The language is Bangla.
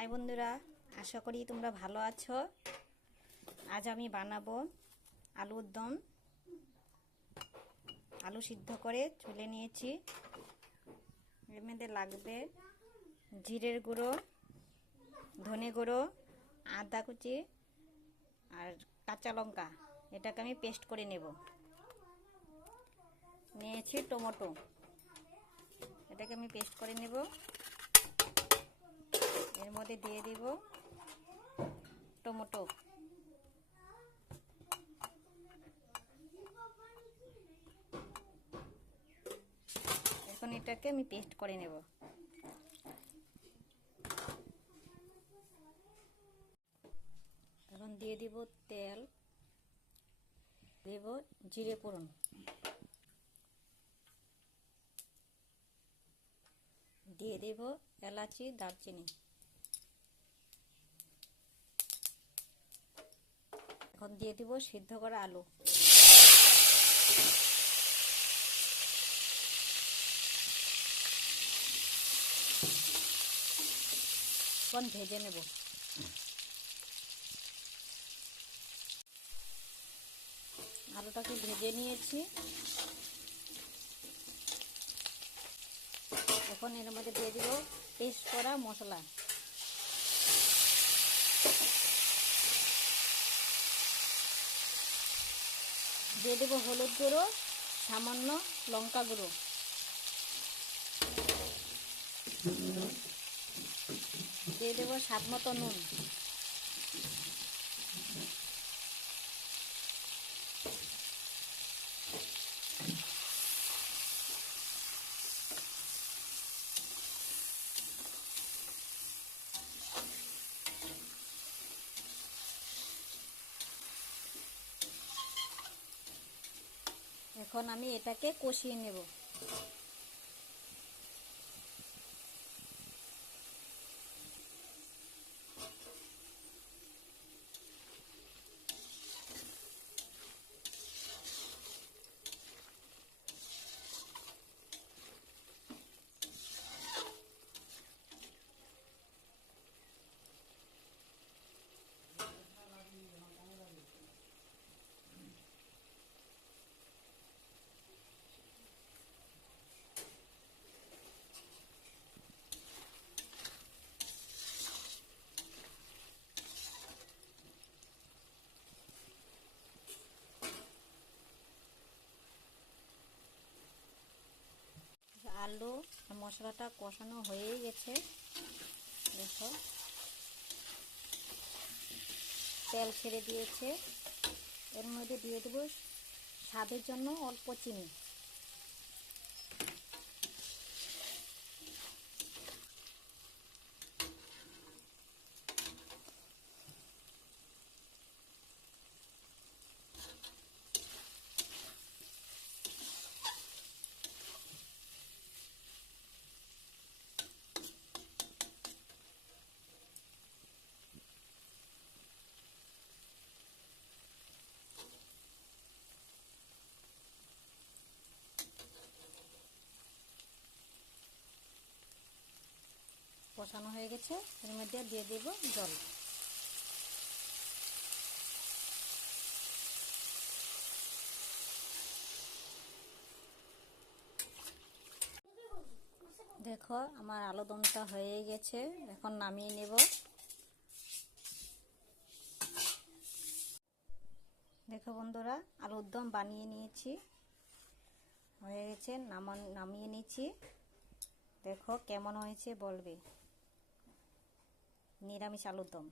হাই বন্ধুরা, আশা করি তোমরা ভালো আছো। আজ আমি বানাবো আলুর দম। আলু সিদ্ধ করে চুলে নিয়েছি। এর মধ্যে লাগবে জিরের গুঁড়ো, ধনে গুঁড়ো, আদা কুচি আর কাঁচা লঙ্কা। এটাকে আমি পেস্ট করে নেব। নিয়েছি টমেটো। এটাকে আমি পেস্ট করে নেব। এর মধ্যে দিয়ে দিব টমেটো। এখন এটাকে আমি পেস্ট করে নেব। এখন দিয়ে দিব তেল। দেব জিরে ফোড়ন। দিয়ে দেব এলাচি, দারচিনি। এখন দিয়ে দিব সিদ্ধ করা আলু। এখন ভেজে নেব। আলুটাকে ভেজে নিয়েছি। এখন এর মধ্যে দিয়ে দিব পেস্ট করা মশলা। দিয়ে দেবো হলুদ গুঁড়ো সামান্য লঙ্কা গুঁড়ো। দিয়ে দেবো স্বাদ মতো নুন। এখন আমি এটাকে কষিয়ে নেব। আলু মশলাটা কষানো হয়েই গেছে। দেখো। তেল ছেড়ে দিয়েছে। এর মধ্যে দিয়ে দেবো স্বাদের জন্য অল্প চিনি। কষানো হয়ে গেছে। এর মধ্যে দিয়ে দেব জল। দেখো, আমার আলু দমটা হয়ে গেছে। এখন নামিয়ে নেব। দেখো বন্ধুরা, আলুর দম বানিয়ে নিয়েছি। হয়ে গেছে নামান নামিয়ে নিয়েছি। দেখো কেমন হয়েছে, বলবে। নিরামিষ আলুর দম